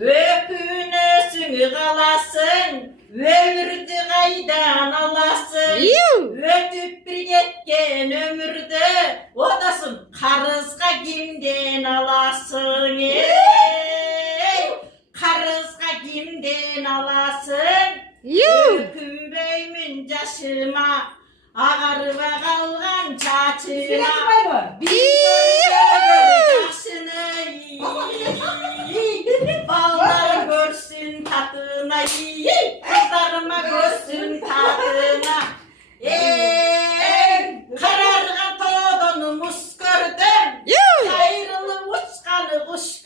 Öpünesini kalasın, ömürdü kaydan alasın. Ötüp bir getken ömürde, odasın karızga kimden alasın? Karızga kimden alasın? Öpünbeymin yaşıma, ağarıva kalgan çaçıma. Bağlar görsün tadına, kızlarıma görsün tadına. Karargan todunu mus gördüm, ayrılı uçkanı kuş